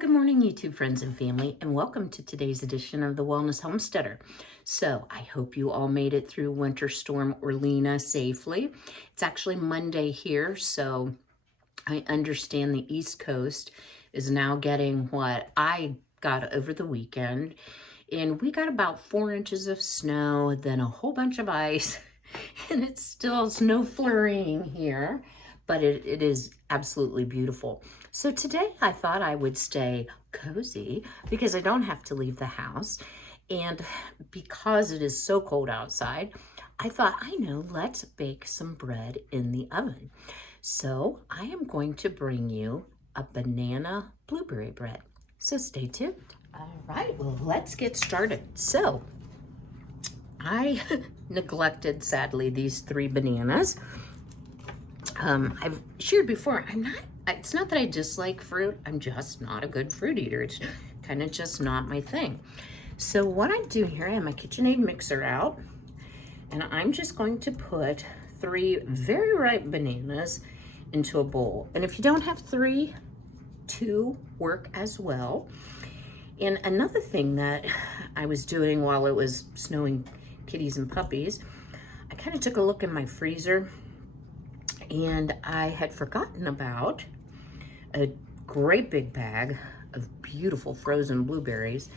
good morning, YouTube friends and family, and welcome to today's edition of the Wellness Homesteader. So I hope you all made it through Winter Storm Orlena safely. It's actually Monday here, so I understand the East Coast is now getting what I got over the weekend, and we got about 4 inches of snow, then a whole bunch of ice, and it's still snow flurrying here, but it is absolutely beautiful. So today I thought I would stay cozy because I don't have to leave the house. And because it is so cold outside, I thought, let's bake some bread in the oven. So I am going to bring you a banana blueberry bread. So stay tuned. All right, well, let's get started. So I neglected, sadly, these 3 bananas. I've shared before, it's not that I dislike fruit, I'm just not a good fruit eater. It's kind of just not my thing. So what I'm doing here, I have my KitchenAid mixer out, and I'm just going to put 3 very ripe bananas into a bowl. And if you don't have 3, 2 work as well. And another thing that I was doing while it was snowing kitties and puppies, I kind of took a look in my freezer, and I had forgotten about a great big bag of beautiful frozen blueberries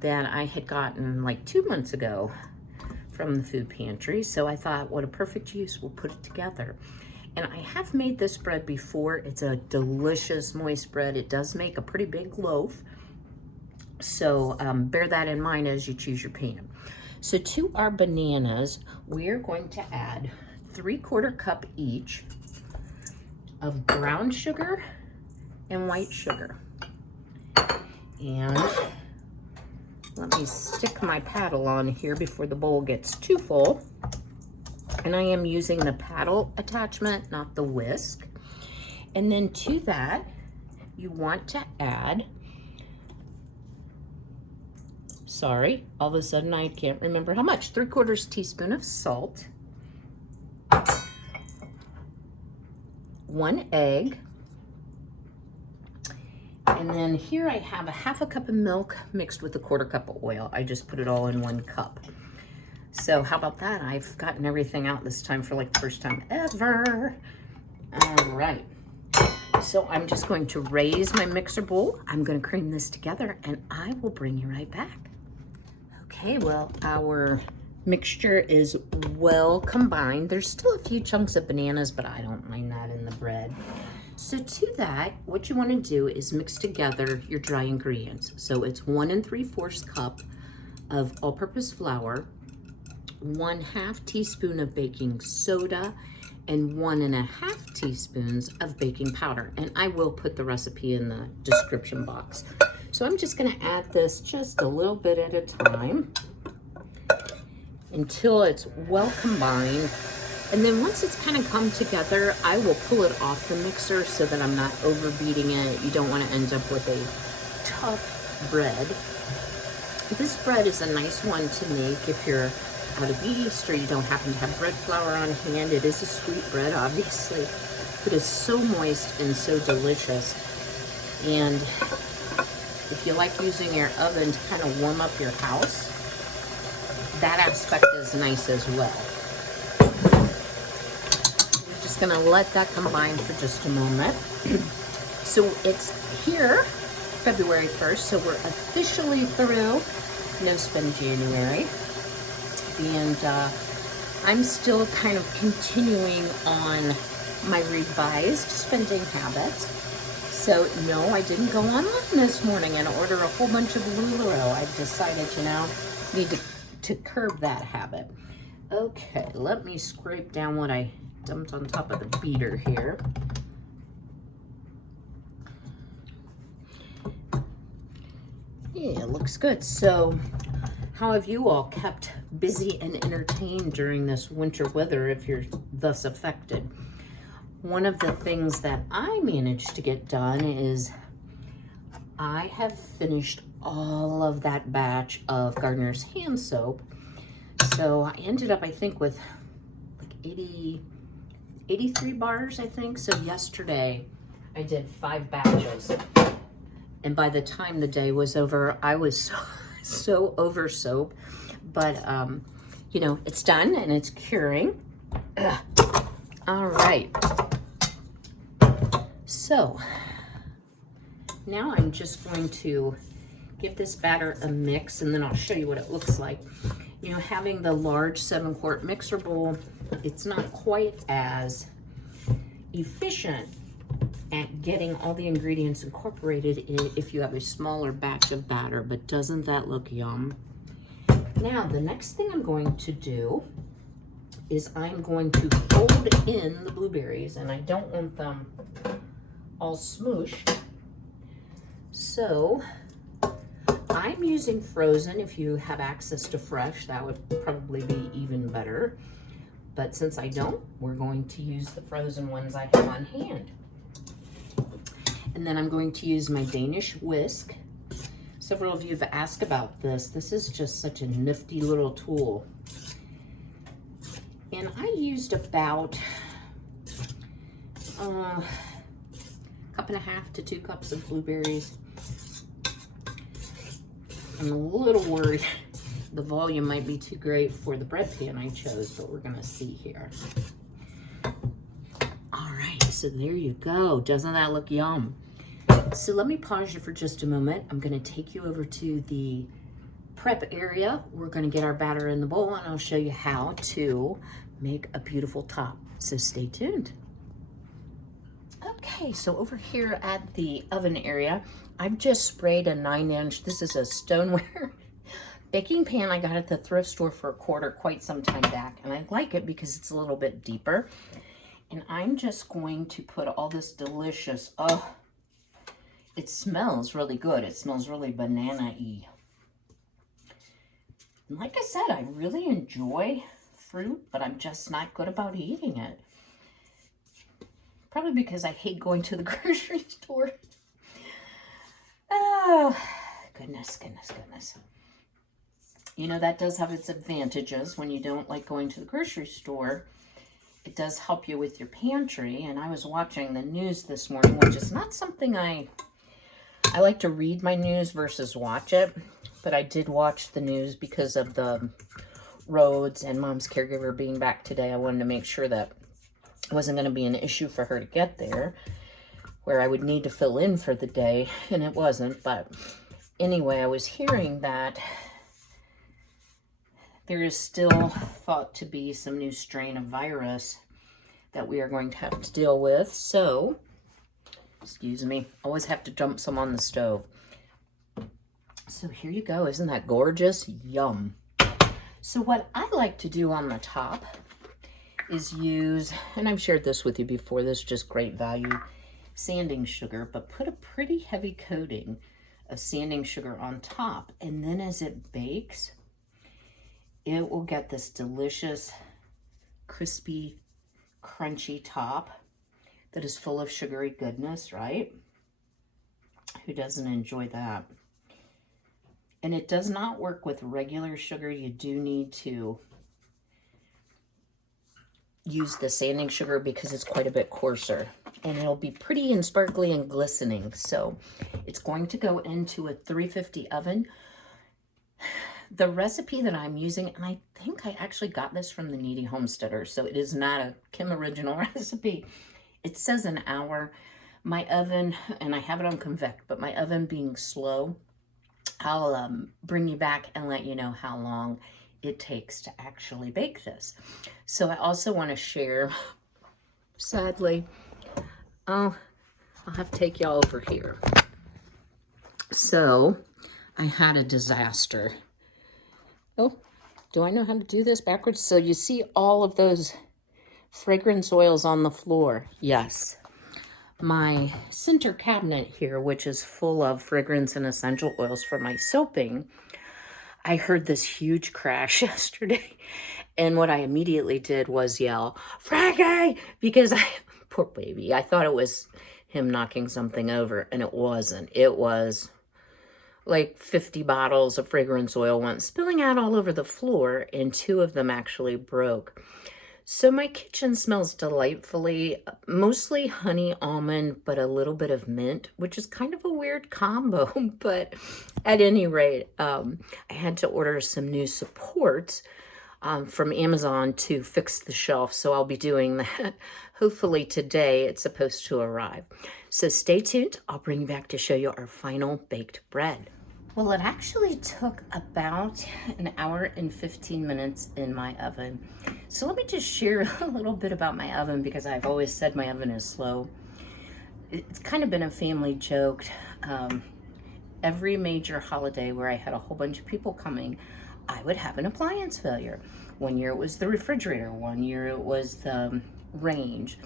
that I had gotten like 2 months ago from the food pantry. So I thought, what a perfect use, we'll put it together. And I have made this bread before. It's a delicious moist bread. It does make a pretty big loaf. So bear that in mind as you choose your pan. So to our bananas, we're going to add 3/4 cup each of brown sugar and white sugar. And let me stick my paddle on here before the bowl gets too full. And I am using the paddle attachment, not the whisk. And then to that, you want to add, all of a sudden I can't remember how much, 3/4 teaspoon of salt, 1 egg, and then here I have a 1/2 cup of milk mixed with a 1/4 cup of oil. I just put it all in 1 cup. So how about that? I've gotten everything out this time for like the first time ever. All right. So I'm just going to raise my mixer bowl. I'm going to cream this together and I will bring you right back. Okay, well, our mixture is well combined. There's still a few chunks of bananas, but I don't mind that in the bread. So to that, what you want to do is mix together your dry ingredients. So it's 1 3/4 cup of all-purpose flour, 1/2 teaspoon of baking soda, and 1 1/2 teaspoons of baking powder. And I will put the recipe in the description box. So I'm just going to add this just a little bit at a time until it's well combined. And then once it's kind of come together, I will pull it off the mixer so that I'm not overbeating it. You don't want to end up with a tough bread. This bread is a nice one to make if you're out of yeast or you don't happen to have bread flour on hand. It is a sweet bread, obviously, but it's so moist and so delicious. And if you like using your oven to kind of warm up your house, that aspect is nice as well. We're just gonna let that combine for just a moment. So it's here, February 1st, so we're officially through No Spend January. And I'm still kind of continuing on my revised spending habits. So no, I didn't go online this morning and order a whole bunch of LuLaRoe. I've decided, need to curb that habit. Okay, let me scrape down what I dumped on top of the beater here. Yeah, it looks good. So how have you all kept busy and entertained during this winter weather if you're thus affected? One of the things that I managed to get done is I have finished all of that batch of Gardeners hand soap. So I ended up, I think, with like 83 bars, I think. So yesterday I did 5 batches. And by the time the day was over, I was so over soap. But, you know, it's done and it's curing. Ugh. All right. So now I'm just going to give this batter a mix, and then I'll show you what it looks like. You know, having the large 7-quart mixer bowl, it's not quite as efficient at getting all the ingredients incorporated in if you have a smaller batch of batter, but doesn't that look yum? Now, the next thing I'm going to do is I'm going to fold in the blueberries, and I don't want them all smooshed. So I'm using frozen. If you have access to fresh, that would probably be even better. But since I don't, we're going to use the frozen ones I have on hand. And then I'm going to use my Danish whisk. Several of you have asked about this. This is just such a nifty little tool. And I used about a cup and a half to 2 cups of blueberries. I'm a little worried the volume might be too great for the bread pan I chose, but we're gonna see here. All right, so there you go. Doesn't that look yum? So let me pause you for just a moment. I'm gonna take you over to the prep area. We're gonna get our batter in the bowl, and I'll show you how to make a beautiful top. So stay tuned. Okay, so over here at the oven area, I've just sprayed a 9-inch, this is a stoneware baking pan I got at the thrift store for $1 quite some time back. And I like it because it's a little bit deeper. And I'm just going to put all this delicious, oh, it smells really good. It smells really banana-y. And like I said, I really enjoy fruit, but I'm just not good about eating it. Probably because I hate going to the grocery store. Oh, goodness, goodness, goodness. You know, that does have its advantages when you don't like going to the grocery store. It does help you with your pantry. And I was watching the news this morning, which is not something I like to read my news versus watch it. But I did watch the news because of the roads and Mom's caregiver being back today. I wanted to make sure that it wasn't going to be an issue for her to get there, where I would need to fill in for the day, and it wasn't. But anyway, I was hearing that there is still thought to be some new strain of virus that we are going to have to deal with. So, excuse me, always have to dump some on the stove. So here you go. Isn't that gorgeous? Yum. So what I like to do on the top is use, and I've shared this with you before, this is just great value, sanding sugar, but put a pretty heavy coating of sanding sugar on top. And then as it bakes, it will get this delicious, crispy, crunchy top that is full of sugary goodness, right? Who doesn't enjoy that? And it does not work with regular sugar. You do need to use the sanding sugar because it's quite a bit coarser. And it'll be pretty and sparkly and glistening. So it's going to go into a 350 oven. The recipe that I'm using, and I think I actually got this from the Needy Homesteader, so it is not a Kim original recipe. It says an hour. My oven, and I have it on convect, but my oven being slow, I'll bring you back and let you know how long it takes to actually bake this. So I also want to share, sadly, I'll have to take y'all over here. So I had a disaster. Oh, do I know how to do this backwards? So you see all of those fragrance oils on the floor. Yes. My center cabinet here, which is full of fragrance and essential oils for my soaping, I heard this huge crash yesterday. And what I immediately did was yell, "Frankie!" Because poor baby, I thought it was him knocking something over, and it wasn't. It was like 50 bottles of fragrance oil went spilling out all over the floor, and 2 of them actually broke. So my kitchen smells delightfully, mostly honey almond, but a little bit of mint, which is kind of a weird combo. But at any rate, I had to order some new supports from Amazon to fix the shelf, so I'll be doing that. Hopefully today it's supposed to arrive. So stay tuned. I'll bring you back to show you our final baked bread. Well, it actually took about an hour and 15 minutes in my oven. So let me just share a little bit about my oven, because I've always said my oven is slow. It's kind of been a family joke. Every major holiday where I had a whole bunch of people coming, I would have an appliance failure. One year it was the refrigerator, one year it was the range.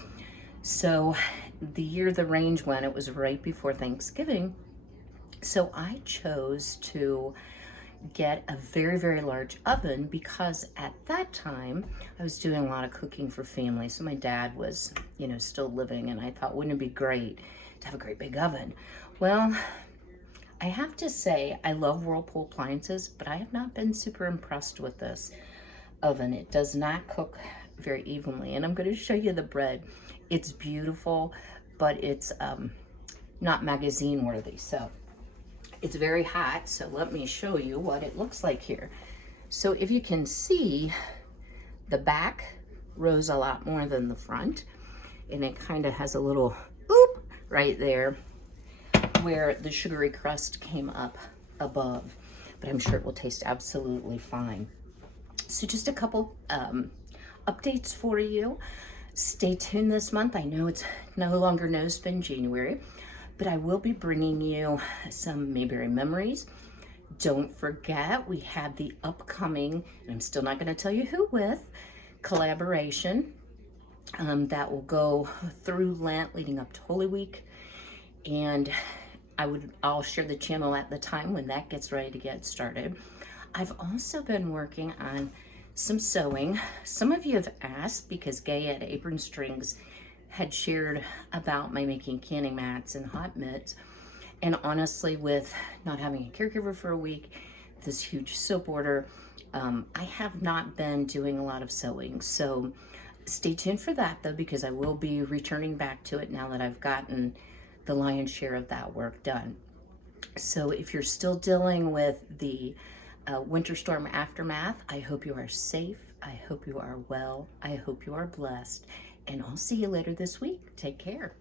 So the year the range went, it was right before Thanksgiving. So I chose to get a very, very large oven because at that time I was doing a lot of cooking for family. So my dad was, still living, and I thought, wouldn't it be great to have a great big oven? Well, I have to say, I love Whirlpool appliances, but I have not been super impressed with this oven. It does not cook very evenly, and I'm going to show you the bread. It's beautiful, but it's not magazine worthy. So it's very hot, so let me show you what it looks like here. So if you can see, the back rose a lot more than the front, and it kind of has a little oop right there where the sugary crust came up above, but I'm sure it will taste absolutely fine. So just a couple updates for you. Stay tuned this month. I know it's no longer No Spin January, but I will be bringing you some Mayberry memories. Don't forget, we have the upcoming, and I'm still not going to tell you who with, collaboration that will go through Lent leading up to Holy Week. And I'll share the channel at the time when that gets ready to get started. I've also been working on some sewing. Some of you have asked, because Gay at Apron Strings had shared about my making canning mats and hot mitts. And honestly, with not having a caregiver for a week, this huge soap order, I have not been doing a lot of sewing. So stay tuned for that though, because I will be returning back to it now that I've gotten the lion's share of that work done. So if you're still dealing with the winter storm aftermath, I hope you are safe. I hope you are well. I hope you are blessed. And I'll see you later this week. Take care.